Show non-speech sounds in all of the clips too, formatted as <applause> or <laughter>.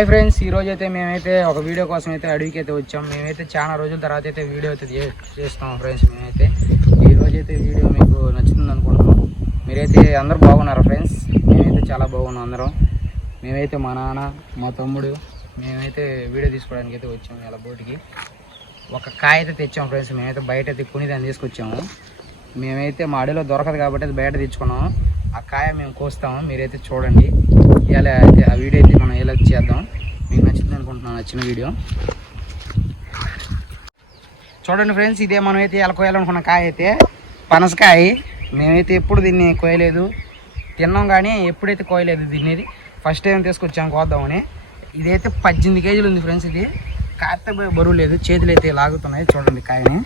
Hi friends ఈ అయితే మేమైతే ఒక వీడియో కోసం అయితే అడవికి అయితే వచ్చాం. మేమైతే చాలా రోజుల తర్వాత అయితే వీడియో అయితే చేస్తాం ఫ్రెండ్స్ మేమైతే. ఈ అయితే వీడియో మీకు నచ్చుతుంది అనుకుంటున్నాం. మీరైతే అందరూ బాగున్నారా ఫ్రెండ్స్? మేమైతే చాలా బాగున్నాం అందరం. మేమైతే మా నాన్న మా తమ్ముడు మేమైతే వీడియో తీసుకోవడానికి అయితే వచ్చాము ఇలా బోటికి. ఒక కాయ అయితే తెచ్చాం ఫ్రెండ్స్. మేమైతే బయట అయితే కొని దాన్ని తీసుకొచ్చాము. మేమైతే మా అడవిలో దొరకదు కాబట్టి బయట తెచ్చుకున్నాము ఆ కాయ మేము కోస్తాము మీరైతే చూడండి. ఇలా అయితే ఆ వీడియో అయితే మనం ఇలా చేద్దాం. మీకు నచ్చింది అనుకుంటున్నాను నచ్చిన వీడియో. చూడండి ఫ్రెండ్స్ ఇదే మనం అయితే ఎలా కోయాలనుకున్న కాయ అయితే. పనసకాయ మేమైతే ఎప్పుడు దీన్ని కోయలేదు. తిన్నాం కానీ ఎప్పుడైతే కోయలేదు దీన్ని ఫస్ట్ టైం తీసుకొచ్చాం కోద్దామని. ఇదైతే పద్దెనిమిది కేజీలు ఉంది ఫ్రెండ్స్ ఇది. కాస్త బరువు లేదు చేతులు అయితే లాగుతున్నాయి చూడండి కాయని.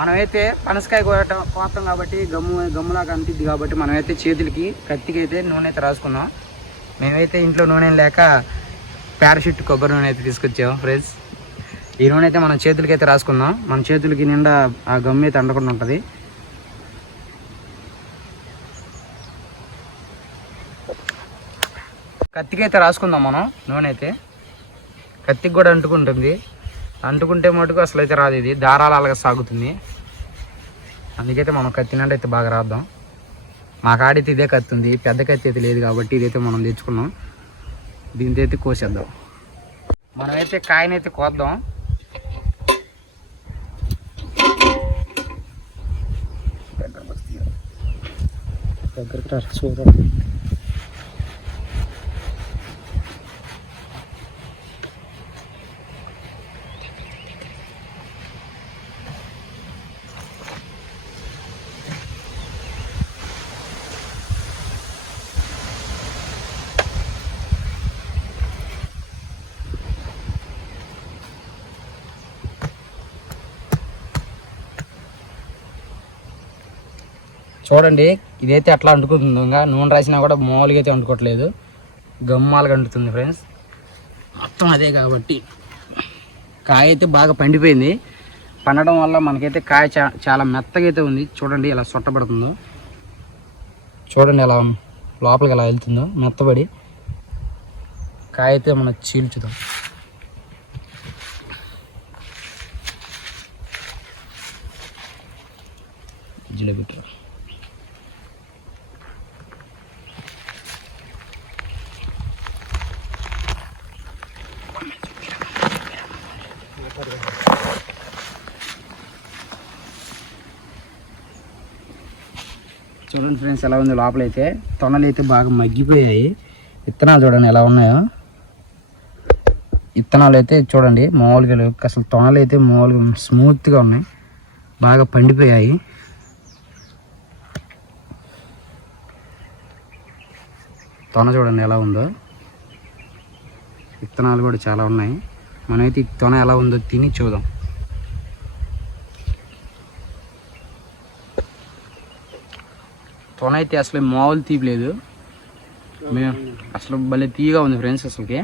మనమైతే పనసకాయ కోయటం కోస్తాం కాబట్టి గమ్ము గమ్ములాగా అనిపిద్ది కాబట్టి మనమైతే చేతులకి కత్తికి అయితే నూనె అయితే రాసుకున్నాం. మేమైతే ఇంట్లో నూనె లేక పారాషూట్ కొబ్బరి నూనె అయితే తీసుకొచ్చాం ఫ్రెండ్స్. ఈ నూనె అయితే మనం చేతులకి అయితే రాసుకుందాం మన చేతులకి నిండా ఆ గమ్ము అయితే అంటకుండా ఉంటుంది. కత్తికి అయితే రాసుకుందాం మనం నూనె అయితే. కత్తికి కూడా అంటుకుంటుంది. అంటుకుంటే మటుకు అసలు అయితే రాదు ఇది. దారాలు అలాగా సాగుతుంది. అందుకైతే మనం కత్తినంటే అయితే బాగా రాద్దాం. మా కాడైతే ఇదే కత్తి ఉంది పెద్ద కత్తి అయితే లేదు కాబట్టి ఇదైతే మనం తెచ్చుకున్నాం. దీంతో అయితే కోసేద్దాం. మనమైతే కాయనైతే కోద్దాం. దగ్గర రా, చూడండి ఇదైతే అట్లా అంటుకుంటుంది ఇంకా నూనె రాసినా కూడా మామూలుగా అయితే అంటుకోవట్లేదు. గమ్మాలుగా అంటుతుంది ఫ్రెండ్స్ మొత్తం అదే కాబట్టి కాయ అయితే బాగా పండిపోయింది. పండడం వల్ల మనకైతే కాయ చా- చాలా మెత్తగా అయితే ఉంది. చూడండి ఇలా సొట్టబడుతుందో. చూడండి ఎలా లోపలికి ఎలా వెళ్తుందో. మెత్తబడి కాయ అయితే మనం చీల్చుదాం. జిలేబిట్రా చూడండి ఫ్రెండ్స్ ఎలా ఉంది లోపలైతే. తొనలు అయితే బాగా మగ్గిపోయాయి. విత్తనాలు చూడండి ఎలా ఉన్నాయో. విత్తనాలు అయితే చూడండి మామూలుగా లేవు అసలు తొనలు అయితే మామూలుగా స్మూత్గా ఉన్నాయి. బాగా పండిపోయాయి. తొన చూడండి ఎలా ఉందో. విత్తనాలు కూడా చాలా ఉన్నాయి. మనమైతే ఈ తొన ఎలా ఉందో తిని చూద్దాం. తొన అయితే అసలు మామూలు తీయలేదు మేము అసలు భలే తీయగా ఉంది ఫ్రెండ్స్ అసలుకి.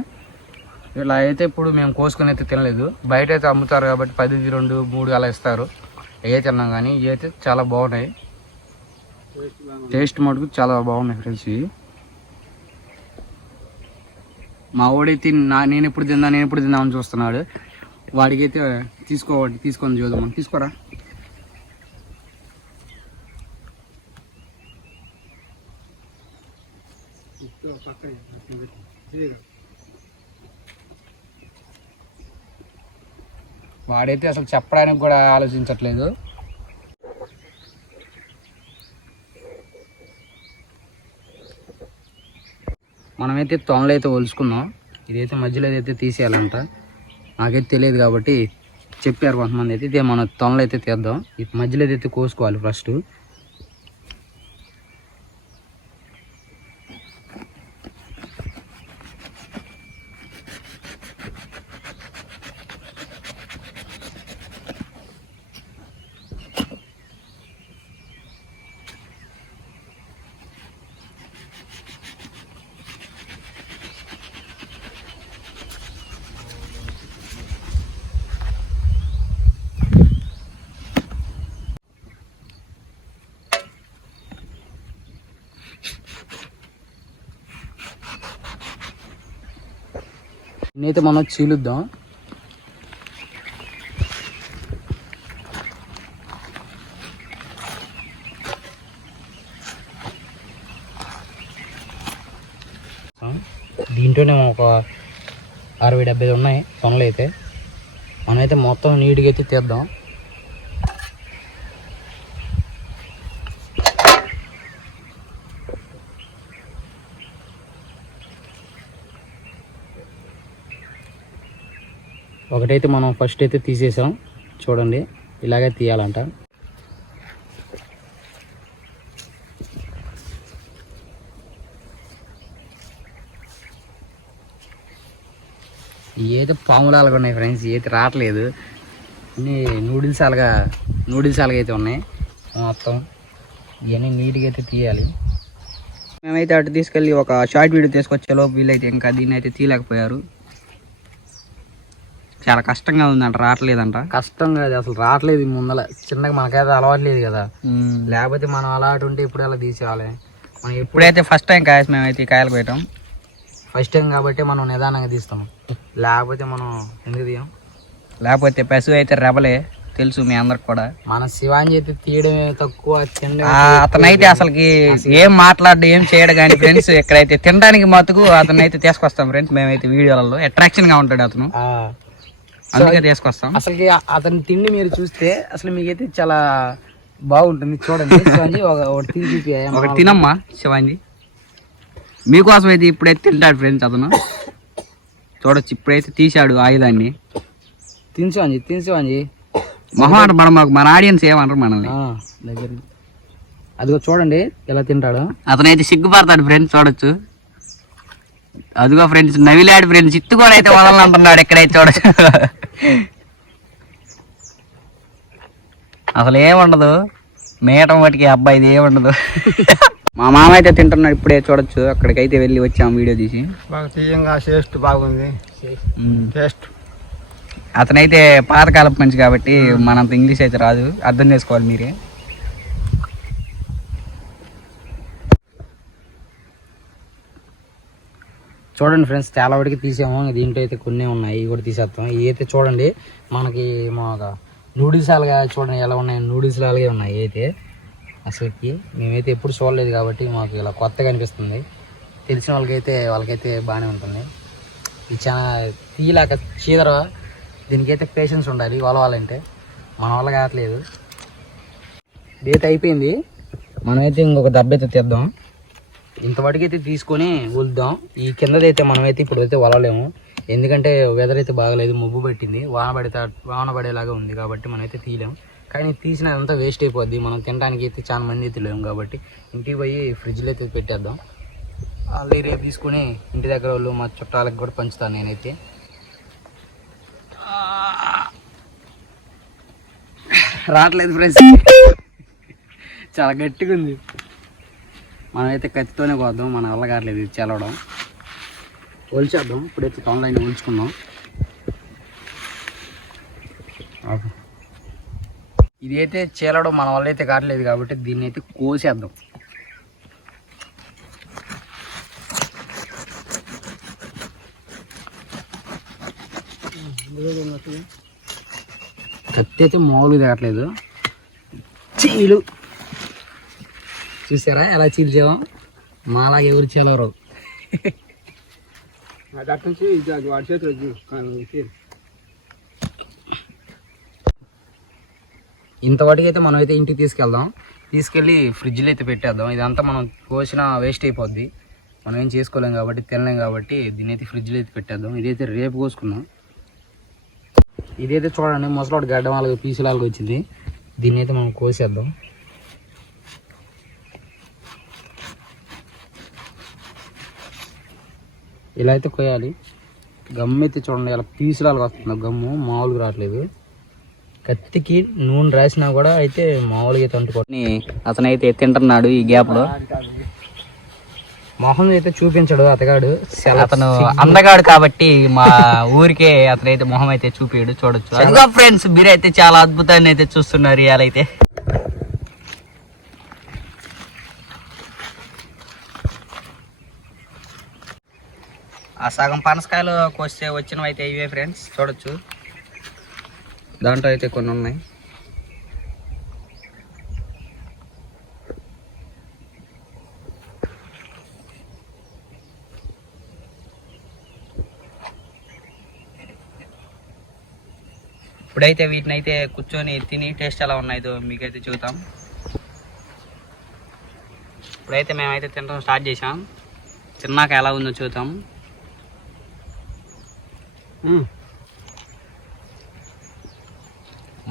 ఇలా అయితే ఇప్పుడు మేము కోసుకొని అయితే తినలేదు. బయట అయితే అమ్ముతారు కాబట్టి పది రెండు మూడు అలా ఇస్తారు. ఏ తిన్నాం కానీ ఇవి అయితే చాలా బాగున్నాయి. టేస్ట్ మటుకు చాలా బాగున్నాయి ఫ్రెండ్స్ ఇవి. మా వాడైతే నా నేను ఎప్పుడు తిందా నేను ఎప్పుడు తిందామని చూస్తున్నాడు. వాడికైతే తీసుకోవాలి తీసుకొని చూద్దామని తీసుకోరా? వాడైతే అసలు చెప్పడానికి కూడా ఆలోచించట్లేదు. మనమైతే తొనలు అయితే ఒలుచుకున్నాం ఇదైతే మధ్యలో అయితే తీసేయాలంట. నాకైతే తెలియదు కాబట్టి చెప్పారు కొంతమంది అయితే ఇదే మన తొనలు అయితే తీద్దాం. ఈ మధ్యలో అయితే కోసుకోవాలి ఫస్ట్ నేనైతే మనం చీలుద్దాం. దీంట్లోనే ఒక అరవై డెబ్బై ఉన్నాయి పనులు అయితే మనమైతే మొత్తం నీట్గా అయితే తీద్దాం. ఒకటైతే మనం ఫస్ట్ అయితే తీసేసాం. చూడండి. ఇలాగే తీయాలంట. ఏదో పాములు ఉన్నాయి ఫ్రెండ్స్ ఏది రావట్లేదు. అన్నీ నూడిల్స్ అలాగా నూడిల్స్ అలాగా అయితే ఉన్నాయి. మొత్తం ఇవన్నీ నీట్గా అయితే తీయాలి. మేమైతే అటు తీసుకెళ్ళి ఒక షార్ట్ వీడియో తీసుకొచ్చే లోపు వీళ్ళైతే ఇంకా దీన్ని అయితే తీయలేకపోయారు. చాలా కష్టంగా ఉందంట రావట్లేదంట. కష్టం కాదు అసలు రావట్లేదు ఈ ముందల. చిన్నగా మనకైతే అలవాట్లేదు కదా. లేకపోతే మనం అలవాటు ఉంటే ఇప్పుడు అలా తీసేయాలి? మనం ఎప్పుడు ఇప్పుడైతే ఫస్ట్ టైం కాయస్ మేమైతే ఈ కాయలు పెట్టాం ఫస్ట్ టైం కాబట్టి మనం నిదానంగా తీస్తాం. లేకపోతే మనం ఎందుకు తీయం? లేకపోతే పశువు అయితే రెబలే తెలుసు మీ అందరికి కూడా. మన శివాని అయితే తీయడమే తక్కువ అతనైతే అసలుకి ఏం మాట్లాడు ఏం చేయడు కానీ ఫ్రెండ్స్ ఇక్కడైతే తినడానికి మటుకు అతను అయితే తీసుకొస్తాం ఫ్రెండ్స్ మేమైతే వీడియోలలో అట్రాక్షన్గా ఉంటాడు అతను. అందుకే తీసుకొస్తాం. అసలుకి అతని తిండి మీరు చూస్తే అసలు మీకైతే చాలా బాగుంటుంది చూడండి. శివాజీ ఒకటి తినమ్మా శివాంజీ. మీకోసం అయితే ఇప్పుడైతే తింటాడు ఫ్రెండ్స్ అతను. చూడొచ్చు ఇప్పుడైతే తీశాడు ఆయుధాన్ని. తిని శివాజీ తిని శివాజీ. మొహం అంటారు మన మాకు మన ఆడియన్స్ ఏమంటారు మనల్ని? దగ్గర అదిగో చూడండి ఎలా తింటాడు. అతనైతే సిగ్గుపడతాడు ఫ్రెండ్స్ చూడొచ్చు. అదిగో ఫ్రెండ్స్ నవిలాడు ఫ్రెండ్స్ ఇత్తు కూడా అయితే వదలంటున్నాడు ఎక్కడైతే చూడొచ్చు అసలు ఏముండదు. మేయటం వాటికి అబ్బాయిది ఏముండదు. మా మామ అయితే తింటున్నాడు ఇప్పుడే చూడొచ్చు. అక్కడికైతే వెళ్ళి వచ్చాం వీడియో తీసి. బాగా తీయంగా టేస్ట్ బాగుంది. టేస్ట్. అతనైతే పాతకాలపు మనిషి కాబట్టి మనంత ఇంగ్లీష్ అయితే రాదు. అర్థం చేసుకోవాలి మీరే. చూడండి ఫ్రెండ్స్ చాలా వరకు తీసాము. దీంట్లో అయితే కొన్ని ఉన్నాయి ఇవి కూడా తీసేస్తాం. ఇవి అయితే చూడండి మనకి మా నూడిల్స్ అలాగా చూడండి ఎలా ఉన్నాయి. నూడిల్స్ అలాగే ఉన్నాయి అయితే. అసలుకి మేమైతే ఎప్పుడు చూడలేదు కాబట్టి మాకు ఇలా కొత్తగా అనిపిస్తుంది. తెలిసిన వాళ్ళకైతే వాళ్ళకైతే బాగానే ఉంటుంది. ఇది చాలా తీయలేక చీదర దీనికైతే పేషెన్స్ ఉండాలి వలవాలంటే మన వల్ల కావట్లేదు. డేట్ అయిపోయింది. మనమైతే ఇంకొక దెబ్బ అయితే తీద్దాం. ఇంతవరకైతే తీసుకొని వదులుదాం ఈ కిందదైతే మనమైతే ఇప్పుడు అయితే వలలేము. ఎందుకంటే వెదర్ అయితే బాగలేదు మబ్బు పట్టింది. వాన పడితే వాన పడేలాగా ఉంది కాబట్టి మనమైతే తీయలేము. కానీ తీసిన అదంతా వేస్ట్ అయిపోద్ది. మనం తినడానికి అయితే చాలా మంది అయితే లేము కాబట్టి ఇంటికి పోయి ఫ్రిడ్జ్లో అయితే పెట్టేద్దాం. ఆల్రెడీ రేపు తీసుకొని ఇంటి దగ్గర వాళ్ళు మా చుట్టాలకు కూడా పంచుతాను నేనైతే. రావట్లేదు ఫ్రెండ్స్ చాలా గట్టిగా ఉంది. మనమైతే కత్తితోనే పోద్దాం మన వల్ల కావట్లేదు ఇది చల్లడం. ఒలిచేద్దాం ఇప్పుడైతే ఆన్లైన్ ఒలుచుకుందాం. ఇది అయితే చీలడం మన వల్ల అయితే కావట్లేదు కాబట్టి దీన్ని అయితే కోసేద్దాం. కత్తి అయితే మామూలుగా దిగట్లేదు చీలు. చూసారా? ఎలా చీల్చామో మాలాగా ఎవరు చీలవరు. ఇంతవరకు అయితే మనం అయితే ఇంటికి తీసుకెళ్దాం. తీసుకెళ్ళి ఫ్రిడ్జ్లో అయితే పెట్టేద్దాం. ఇదంతా మనం కోసిన వేస్ట్ అయిపోద్ది. మనం ఏం చేసుకోలేం కాబట్టి తినలేం కాబట్టి దీని అయితే ఫ్రిడ్జ్లో అయితే పెట్టేద్దాం. ఇదైతే రేపు కోసుకున్నాం. ఇదైతే చూడండి ముసలోడు గడ్డ వాళ్ళకి పీసులాగా వచ్చింది. దీన్ని అయితే మనం కోసేద్దాం. ఇలా అయితే కోయాలి గమ్ము అయితే చూడండి ఇలా పీసులాగా వస్తుంది. గమ్ము మామూలుగా రావట్లేదు. కత్తికి నూనె రాసినా కూడా అయితే మామూలుగా అయితే అంటుకోండి అతనైతే తింటున్నాడు ఈ గ్యాప్లో. మొహం అయితే చూపించడు అతగాడు. అతను అందగాడు కాబట్టి మా ఊరికే అతనైతే మొహం అయితే చూపిడు చూడొచ్చు. ఫ్రెండ్స్ మీరైతే చాలా అద్భుతాన్ని అయితే చూస్తున్నారు ఇవాళ అయితే ఆ సగం పనసకాయలు కోస్తే వచ్చినవి అయితే ఇవే ఫ్రెండ్స్ చూడొచ్చు. దాంట్లో అయితే కొన్ని ఉన్నాయి. ఇప్పుడైతే వీటిని అయితే కూర్చొని తిని టేస్ట్ ఎలా ఉన్నాయో మీకైతే చూద్దాం. ఇప్పుడైతే మేమైతే తినడం స్టార్ట్ చేసాం తిన్నాక ఎలా ఉందో చూద్దాం.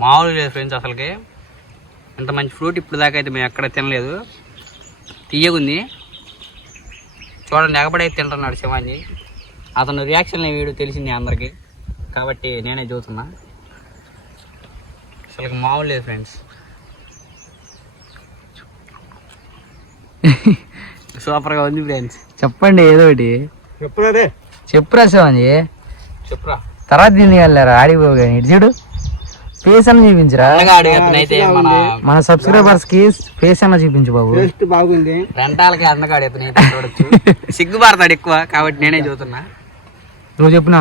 మామూలు లేదు ఫ్రెండ్స్ అసలుకి. ఇంత మంచి ఫ్రూట్ ఇప్పుడు దాకా అయితే మేము ఎక్కడ తినలేదు. తీయగుంది. చూడండి ఎగబడైతే తింటున్నాడు శివాజీ. అతను రియాక్షన్ వీడియో తెలిసింది అందరికీ. కాబట్టి నేనే చూస్తున్నా. అసలు మామూలు లేదు ఫ్రెండ్స్. <laughs> సూపర్గా ఉంది ఫ్రెండ్స్. చెప్పండి ఏదో ఒకటి. చెప్పురా శివాజీ. తర్వాత దీన్ని వెళ్ళారా? ఆడిపోగా ఇటు చూడు. ఫేస్ అన్న చూపించరా. మన మన సబ్స్క్రైబర్స్కి ఫేస్ అన్న చూపించు బాబు. బాగుంది. రెంటాలకి అన్నగాడు చూడొచ్చు. సిగ్గుపడతాడు ఎక్కువ కాబట్టి నేనే చూస్తున్నా. నువ్వు చెప్పినా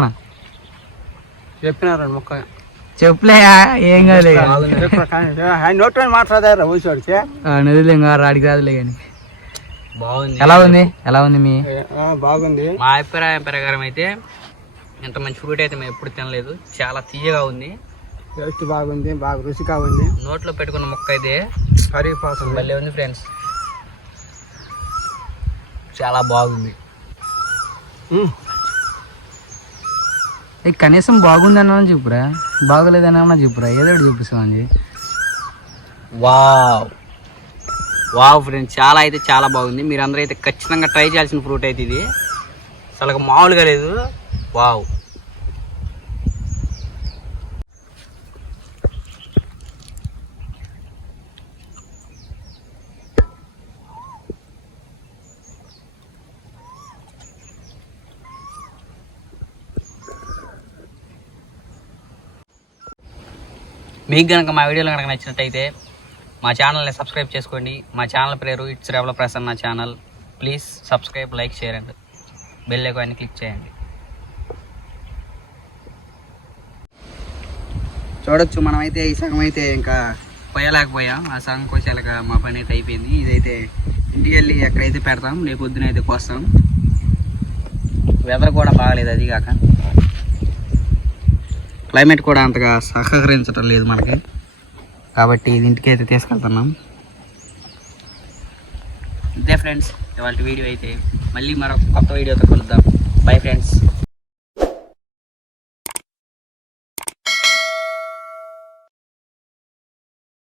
చెప్పినారు మొక్క? చెప్పులే ఏం కానీ. ఆయన నోట్లో మాట్లాడారా నదిలే ఇంకా రాడికి రాదులే కానీ. బాగుంది. ఎలా ఉంది? ఎలా ఉంది మీ? బాగుంది. మా అభిప్రాయం ప్రకారం అయితే ఇంత మంచి ఫ్రూట్ అయితే మేము ఎప్పుడు తినలేదు. చాలా తీయగా ఉంది. టేస్ట్ బాగుంది బాగా రుచిగా ఉంది. నోట్లో పెట్టుకున్న మొక్క అయితే కరిగిపోతుంది. భలే ఉంది ఫ్రెండ్స్ చాలా బాగుంది. కనీసం బాగుందన్నా చెప్పురా. బాగోలేదన్నా చెప్పురా. ఏదో ఒకటి శివాజీ వావ్. వావ్ ఫ్రెండ్స్ చాలా అయితే చాలా బాగుంది. మీరు అందరూ అయితే ఖచ్చితంగా ట్రై చేయాల్సిన ఫ్రూట్ అయితే ఇది. అసలు మామూలుగా లేదు. వావ్. మీకు కనుక మా వీడియోలు కనుక నచ్చినట్టయితే మా ఛానల్ని సబ్స్క్రైబ్ చేసుకోండి. మా ఛానల్ పేరు it's Revala Prasanna channel please subscribe like share and bell ఐకాన్ని క్లిక్ చేయండి. చూడొచ్చు మనమైతే ఈ సగం అయితే ఇంకా పోయలేకపోయాం. ఆ సగం కోసేలాక మా పని అయితే అయిపోయింది. ఇదైతే ఇంటికి వెళ్ళి ఎక్కడైతే పెడతాం రేపు పొద్దున అయితే కోస్తాం. వెదర్ కూడా బాగలేదు అది కాక. క్లైమేట్ కూడా అంతగా సహకరించడం లేదు మనకి. కాబట్టి ఇది ఇంటికి అయితే తీసుకెళ్తున్నాం. ఇదే ఫ్రెండ్స్ ఇవాళ వీడియో అయితే మళ్ళీ మరొక కొత్త వీడియోతో కలుద్దాం. Bye friends